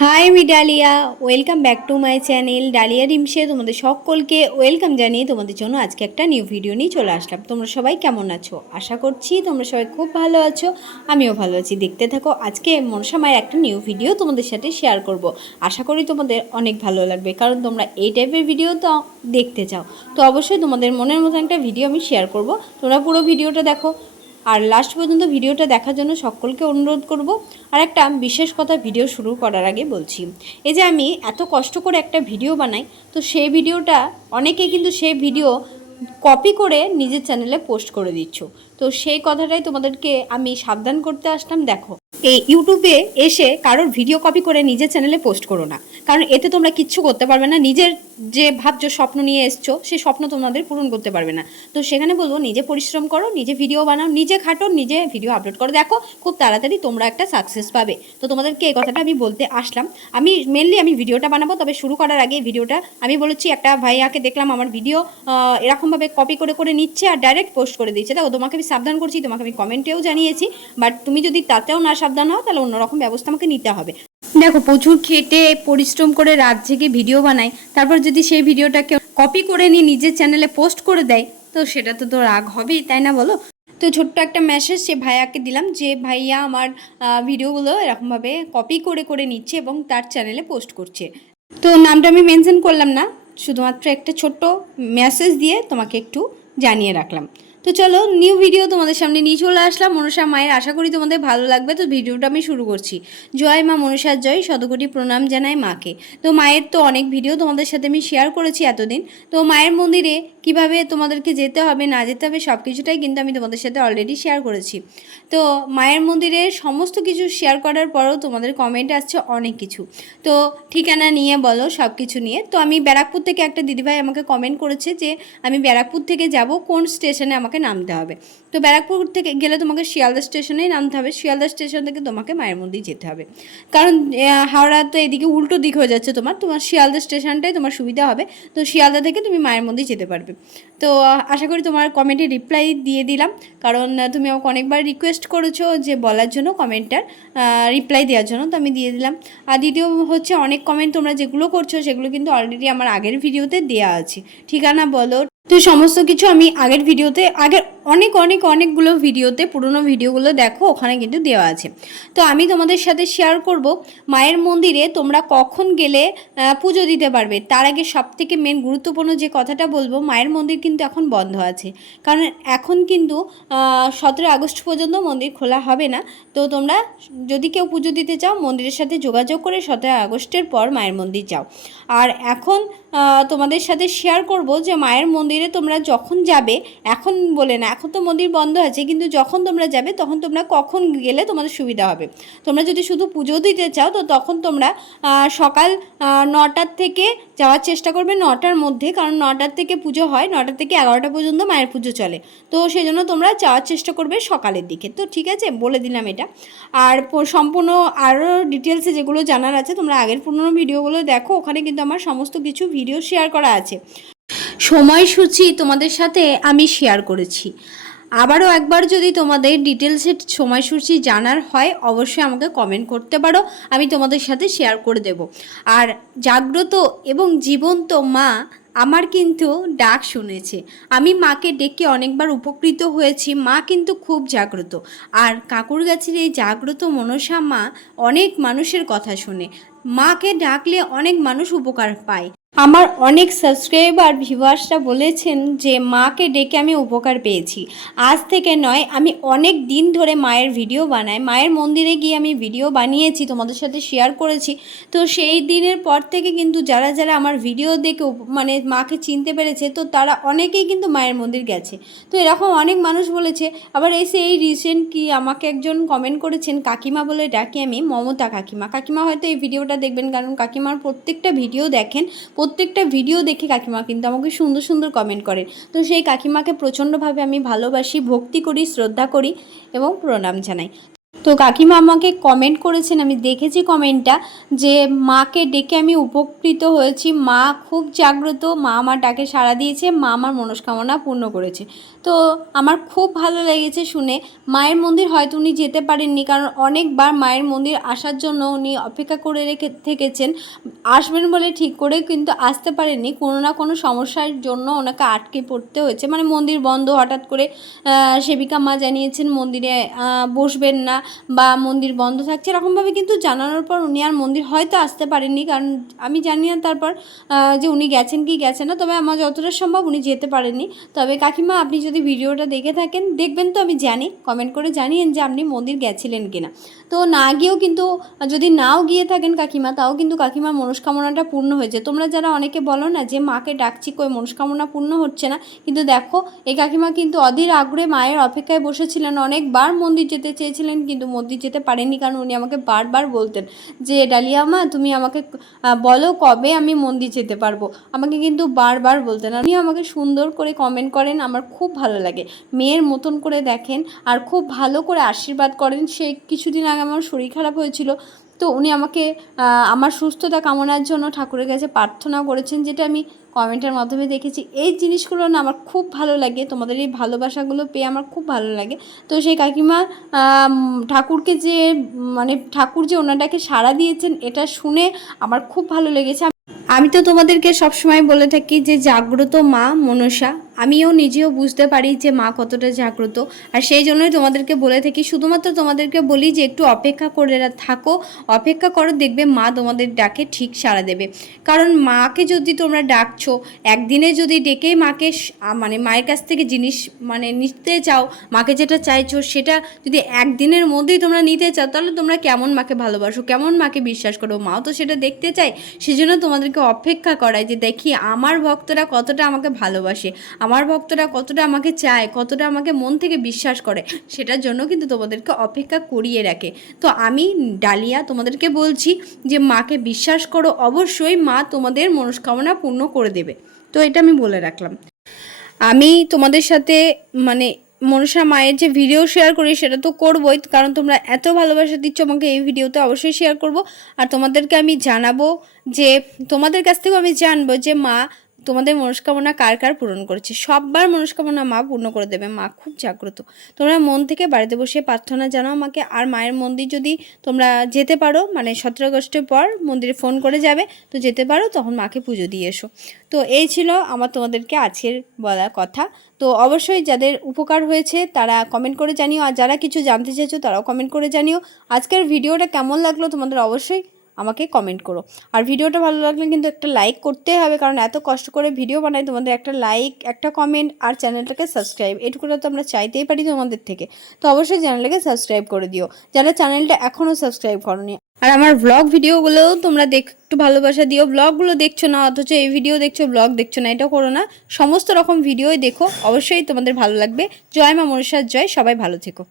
High আমি Dalia, welcome back to my channel Dalia ডিমসে তোমাদের সকলকে ওয়েলকাম জানিয়ে তোমাদের জন্য আজকে একটা নিউ ভিডিও নিয়ে চলে আসলাম। তোমরা সবাই কেমন আছো? আশা করছি তোমরা সবাই খুব ভালো আছো, আমিও ভালো আছি। দেখতে থাকো, আজকে মনসা মায়ের একটা নিউ ভিডিও তোমাদের সাথে শেয়ার করব। আশা করি তোমাদের অনেক ভালো লাগবে, কারণ তোমরা এই টাইপের ভিডিও তো দেখতে চাও। তো অবশ্যই তোমাদের মনের মতো একটা ভিডিও আমি শেয়ার করব, তোমরা পুরো ভিডিওটা দেখো আর লাস্ট পর্যন্ত ভিডিওটা দেখার জন্য সকলকে অনুরোধ করব। আর একটা বিশেষ কথা ভিডিও শুরু করার আগে বলছি, এই যে আমি এত কষ্ট করে একটা ভিডিও বানাই, তো সেই ভিডিওটা অনেকে কিন্তু সেই ভিডিও কপি করে নিজের চ্যানেলে পোস্ট করে দিচ্ছ। তো সেই কথাটাই তোমাদেরকে আমি সাবধান করতে আসলাম। দেখো, এই ইউটিউবে এসে কারোর ভিডিও কপি করে নিজের চ্যানেলে পোস্ট করো না, কারণ এতে তোমরা কিচ্ছু করতে পারবে না। নিজের যে ভাবছো, স্বপ্ন নিয়ে এসছো, সেই স্বপ্ন তোমাদের পূরণ করতে পারবে না। তো সেখানে বলবো, নিজে পরিশ্রম করো, নিজে ভিডিও বানাও, নিজে খাটো, নিজে ভিডিও আপলোড করো। দেখো, খুব তাড়াতাড়ি তোমরা একটা সাকসেস পাবে। তো তোমাদেরকে এই কথাটা আমি বলতে আসলাম। আমি ভিডিওটা বানাবো, তবে শুরু করার আগে ভিডিওটা আমি বলেছি, একটা ভাইয়াকে দেখলাম আমার ভিডিও এরকমভাবে কপি করে করে নিচ্ছে আর ডাইরেক্ট পোস্ট করে দিচ্ছে। দেখো, তোমাকে আমি সাবধান করছি, তোমাকে আমি কমেন্টেও জানিয়েছি, বাট তুমি যদি তাতেও না সাবধান হও, তাহলে অন্যরকম ব্যবস্থা আমাকে নিতে হবে। দেখো, প্রচুর খেটে পরিশ্রম করে রাত জেগে ভিডিও বানাই, তারপর যদি সেই ভিডিওটাকে কপি করে নিয়ে নিজের চ্যানেলে পোস্ট করে দেয়, তো সেটা তো রাগ হবেই, তাই না বলো? তো ছোট্ট একটা মেসেজ সে ভাইয়াকে দিলাম, যে ভাইয়া আমার ভিডিওগুলো এরকমভাবে কপি করে করে নিচ্ছে এবং তার চ্যানেলে পোস্ট করছে। তো নামটা আমি মেনশন করলাম না, শুধুমাত্র একটা ছোট্ট মেসেজ দিয়ে তোমাকে একটু জানিয়ে রাখলাম। তো চলো, নিউ ভিডিও তোমাদের সামনে নিয়ে চলে আসলাম মনসা মায়ের। আশা করি তোমাদের ভালো লাগবে। তো ভিডিওটা আমি শুরু করছি। জয় মা মনসার জয়, শতকোটি প্রণাম জানাই মাকে। তো মায়ের তো অনেক ভিডিও তোমাদের সাথে আমি শেয়ার করেছি এতদিন। তো মায়ের মন্দিরে কিভাবে তোমাদেরকে যেতে হবে না যেতে হবে সব কিছুটাই কিন্তু আমি তোমাদের সাথে অলরেডি শেয়ার করেছি। তো মায়ের মন্দিরে সমস্ত কিছু শেয়ার করার পরও তোমাদের কমেন্ট আসছে অনেক কিছু। তো ঠিকানা নিয়ে বলো, সব কিছু নিয়ে। তো আমি ব্যারাকপুর থেকে, একটা দিদিভাই আমাকে কমেন্ট করেছে যে আমি ব্যারাকপুর থেকে যাব, কোন স্টেশনে আমাকে নামতে হবে। তো ব্যারাকপুর থেকে গেলে তোমাকে শিয়ালদা স্টেশনেই নামতে হবে। শিয়ালদা স্টেশন থেকে তোমাকে মায়ের মন্দির যেতে হবে, কারণ হাওড়া তো এদিকে উল্টো দিক হয়ে যাচ্ছে। তোমার শিয়ালদা স্টেশনটাই তোমার সুবিধা হবে। তো শিয়ালদা থেকে তুমি মায়ের মন্দির যেতে পারবে। তো আশা করি তোমার কমেন্টে রিপ্লাই দিয়ে দিলাম, কারণ তুমি আমাকে অনেকবার রিকোয়েস্ট করেছো যে বলার জন্য, কমেন্টটার রিপ্লাই দেওয়ার জন্য। তো আমি দিয়ে দিলাম। আর দ্বিতীয় হচ্ছে, অনেক কমেন্ট তোমরা যেগুলো করছো সেগুলো কিন্তু অলরেডি আমার আগের ভিডিওতে দেওয়া আছে। ঠিকানা বলো, তো সমস্ত কিছু আমি আগের ভিডিওতে, আগের অনেকগুলো ভিডিওতে, পুরনো ভিডিওগুলো দেখো, ওখানে কিন্তু দেওয়া আছে। তো আমি তোমাদের সাথে শেয়ার করব মায়ের মন্দিরে তোমরা কখন গেলে পুজো দিতে পারবে। তার আগে সবথেকে মেন গুরুত্বপূর্ণ যে কথাটা বলবো, মায়ের মন্দির কিন্তু এখন বন্ধ আছে, কারণ এখন কিন্তু 17 আগস্ট পর্যন্ত মন্দির খোলা হবে না। তো তোমরা যদি কেউ পুজো দিতে চাও, মন্দিরের সাথে যোগাযোগ করে 17 আগস্টের পর মায়ের মন্দির যাও। আর এখন তোমাদের সাথে শেয়ার করব যে মায়ের মন্দিরে তোমরা যখন যাবে, এখন বলে না, এখন তো মন্দির বন্ধ আছে, কিন্তু যখন তোমরা যাবে তখন তোমরা কখন গেলে তোমাদের সুবিধা হবে। তোমরা যদি শুধু পুজো দিতে চাও, তো তখন তোমরা সকাল 9টার থেকে যাওয়ার চেষ্টা করবে, 9টার মধ্যে, কারণ 9টার থেকে পুজো হয়, 9টা থেকে 11টা পর্যন্ত মায়ের পুজো চলে। তো সেই জন্য তোমরা যাওয়ার চেষ্টা করবে সকালের দিকে। তো ঠিক আছে, বলে দিলাম এটা। আর সম্পূর্ণ আরও ডিটেলসে যেগুলো জানার আছে, তোমরা আগের পুরনো ভিডিওগুলো দেখো, ওখানে কিন্তু আমার সমস্ত কিছু ভিডিও শেয়ার করা আছে। সময়সূচি তোমাদের সাথে আমি শেয়ার করেছি। আবারও একবার যদি তোমাদের ডিটেলসের সময়সূচি জানার হয়, অবশ্যই আমাকে কমেন্ট করতে পারো, আমি তোমাদের সাথে শেয়ার করে দেব। আর জাগ্রত এবং জীবন্ত মা আমার কিন্তু ডাক শুনেছে। আমি মাকে ডেকে অনেকবার উপকৃত হয়েছি। মা কিন্তু খুব জাগ্রত। আর কাকুরগাছির এই জাগ্রত মনসা মা অনেক মানুষের কথা শুনে। মাকে ডাকলে অনেক মানুষ উপকার পায়। আমার অনেক সাবস্ক্রাইবার ভিউয়ার্সরা বলেছেন যে মাকে ডেকে আমি উপকার পেয়েছি। আজ থেকে নয়, আমি অনেক দিন ধরে মায়ের ভিডিও বানাই, মায়ের মন্দিরে গিয়ে আমি ভিডিও বানিয়েছি, তোমাদের সাথে শেয়ার করেছি। তো সেই দিনের পর থেকে কিন্তু যারা যারা আমার ভিডিও দেখে মানে মাকে চিনতে পেরেছে, তো তারা অনেকেই কিন্তু মায়ের মন্দির গেছে। তো এরকম অনেক মানুষ বলেছে। আবার এসে এই রিসেন্ট কি আমাকে একজন কমেন্ট করেছেন, কাকিমা বলে ডাকি আমি, মমতা কাকিমা। কাকিমা হয়তো এই ভিডিওটা দেখবেন, কারণ কাকিমার প্রত্যেকটা ভিডিও দেখেন, প্রত্যেকটা ভিডিও দেখে কাকিমা কিন্তু আমাকে সুন্দর সুন্দর কমেন্ট করে। তো সেই কাকিমাকে প্রচণ্ডভাবে আমি ভালোবাসি, ভক্তি করি, শ্রদ্ধা করি এবং প্রণাম জানাই। তো কাকিমা আমাকে কমেন্ট করেছেন, আমি দেখেছি কমেন্টটা, যে মাকে ডেকে আমি উপকৃত হয়েছি, মা খুব জাগ্রত, মা আমার ডাকে সাড়া দিয়েছে, মা আমার মনস্কামনা পূর্ণ করেছে। তো আমার খুব ভালো লেগেছে শুনে। মায়ের মন্দির হয়তো উনি যেতে পারেননি, কারণ অনেকবার মায়ের মন্দির আসার জন্য উনি অপেক্ষা করে থেকেছেন, আসবেন বলে ঠিক করে, কিন্তু আসতে পারেননি, কোনো না কোনো সমস্যার জন্য ওনাকে আটকে পড়তে হয়েছে। মানে মন্দির বন্ধ হঠাৎ করে, সেবিকা মা জানিয়েছেন মন্দিরে বসবেন না বা মন্দির বন্ধ থাকছে, এরকমভাবে কিন্তু জানানোর পর উনি আর মন্দির হয়তো আসতে পারেননি। কারণ আমি জানি না তারপর যে উনি গেছেন কি গেছেন না, তবে আমার যতটা সম্ভব উনি যেতে পারেননি। তবে কাকিমা, আপনি যদি ভিডিওটা দেখে থাকেন, দেখবেন তো আমি জানি, কমেন্ট করে জানিয়েন যে আপনি মন্দির গেছিলেন কিনা। তো না গিয়েও কিন্তু, যদি নাও গিয়ে থাকেন কাকিমা, তাও কিন্তু কাকিমার মনস্কামনাটা পূর্ণ হয়েছে। তোমরা যারা অনেকে বলো না যে মাকে ডাকছি কই মনস্কামনা পূর্ণ হচ্ছে না, কিন্তু দেখো এই কাকিমা কিন্তু অধীর আগ্রহে মায়ের অপেক্ষায় বসেছিলেন, অনেকবার মন্দির যেতে চেয়েছিলেন কিন্তু মন্দির যেতে পারেননি। কারণ উনি আমাকে বারবার বলতেন যে ডালিয়া মা, তুমি আমাকে বলো কবে আমি মন্দির যেতে পারবো, আমাকে কিন্তু বারবার বলতেন। উনি আমাকে সুন্দর করে কমেন্ট করেন, আমার খুব ভালো লাগে, মেয়ের মতন করে দেখেন আর খুব ভালো করে আশীর্বাদ করেন। সেই কিছুদিন আগে আমার শরীর খারাপ হয়েছিল, তো উনি আমাকে আমার সুস্থতা কামনার জন্য ঠাকুরের কাছে প্রার্থনা করেছেন, যেটা আমি কমেন্টের মাধ্যমে দেখেছি। এই জিনিসগুলো না আমার খুব ভালো লাগে, তোমাদের এই ভালোবাসাগুলো পেয়ে আমার খুব ভালো লাগে। তো সেই কাকিমা ঠাকুরকে যে, মানে ঠাকুর যে ওনাটাকে সাড়া দিয়েছেন, এটা শুনে আমার খুব ভালো লেগেছে। আমি তো তোমাদেরকে সবসময় বলে থাকি যে জাগ্রত মা মনসা, আমিও নিজেও বুঝতে পারি যে মা কতটা জাগ্রত, আর সেই জন্যই তোমাদেরকে বলে থাকি, শুধুমাত্র তোমাদেরকে বলি যে একটু অপেক্ষা করে থাকো, অপেক্ষা করো, দেখবে মা তোমাদের ডাকে ঠিক সাড়া দেবে। কারণ মাকে যদি তোমরা ডাকছো, একদিনে যদি ডেকেই মাকে মানে মায়ের কাছ থেকে জিনিস মানে নিতে চাও, মাকে যেটা চাইছো সেটা যদি একদিনের মধ্যেই তোমরা নিতে চাও, তাহলে তোমরা কেমন মাকে ভালোবাসো, কেমন মাকে বিশ্বাস করো, মাও তো সেটা দেখতে চাই। সেজন্য তোমাদেরকে অপেক্ষা করায় যে দেখি আমার ভক্তরা কতটা আমাকে ভালোবাসে, আমার ভক্তরা কতটা আমাকে চায়, কতটা আমাকে মন থেকে বিশ্বাস করে, সেটার জন্য কিন্তু তোমাদেরকে অপেক্ষা করিয়ে রাখে। তো আমি ডালিয়া তোমাদেরকে বলছি যে মাকে বিশ্বাস করো, অবশ্যই মা তোমাদের মনস্কামনা পূর্ণ করে দেবে। তো এটা আমি বলে রাখলাম। আমি তোমাদের সাথে মানে মনসা মায়ের যে ভিডিও শেয়ার করি সেটা তো করবোই, কারণ তোমরা এত ভালোবাসা দিচ্ছ আমাকে, এই ভিডিওতে অবশ্যই শেয়ার করব। আর তোমাদেরকে আমি জানাবো যে, তোমাদের কাছ থেকেও আমি জানবো যে মা তোমাদের মনস্কামনা কার কার পূরণ করেছে। সববার মনস্কামনা মা পূর্ণ করে দেবে, মা খুব জাগ্রত। তোমরা মন থেকে বাড়িতে বসে প্রার্থনা জানাও আমাকে। আর মায়ের মন্দির যদি তোমরা যেতে পারো, মানে 17 আগস্টের পর মন্দিরে ফোন করে যাবে, তো যেতে পারো, তখন মাকে পুজো দিয়ে এসো। তো এই ছিল আমার তোমাদেরকে আজকের বলা কথা। তো অবশ্যই যাদের উপকার হয়েছে তারা কমেন্ট করে জানিও, আর যারা কিছু জানতে চাইছো তারাও কমেন্ট করে জানিও। আজকের ভিডিওটা কেমন লাগলো তোমাদের অবশ্যই আমাকে কমেন্ট করো। আর ভিডিওটা ভালো লাগলে কিন্তু একটা লাইক করতে হবে, কারণ এত কষ্ট করে ভিডিও বানাই, তোমাদের একটা লাইক, একটা কমেন্ট আর চ্যানেলটাকে সাবস্ক্রাইব, এটুকুটা তো আমরা চাইতেই পারি তোমাদের থেকে। তো অবশ্যই চ্যানেলটাকে সাবস্ক্রাইব করে দিও যারা চ্যানেলটা এখনও সাবস্ক্রাইব করোনি। আর আমার ব্লগ ভিডিওগুলোও তোমরা একটু ভালোবাসা দিও। ব্লগগুলো দেখছো না, অথচ এই ভিডিও দেখছো, ব্লগ দেখছো না, এটা করো না। সমস্ত রকম ভিডিওই দেখো, অবশ্যই তোমাদের ভালো লাগবে। জয় মা মনসার জয়, সবাই ভালো থেকো।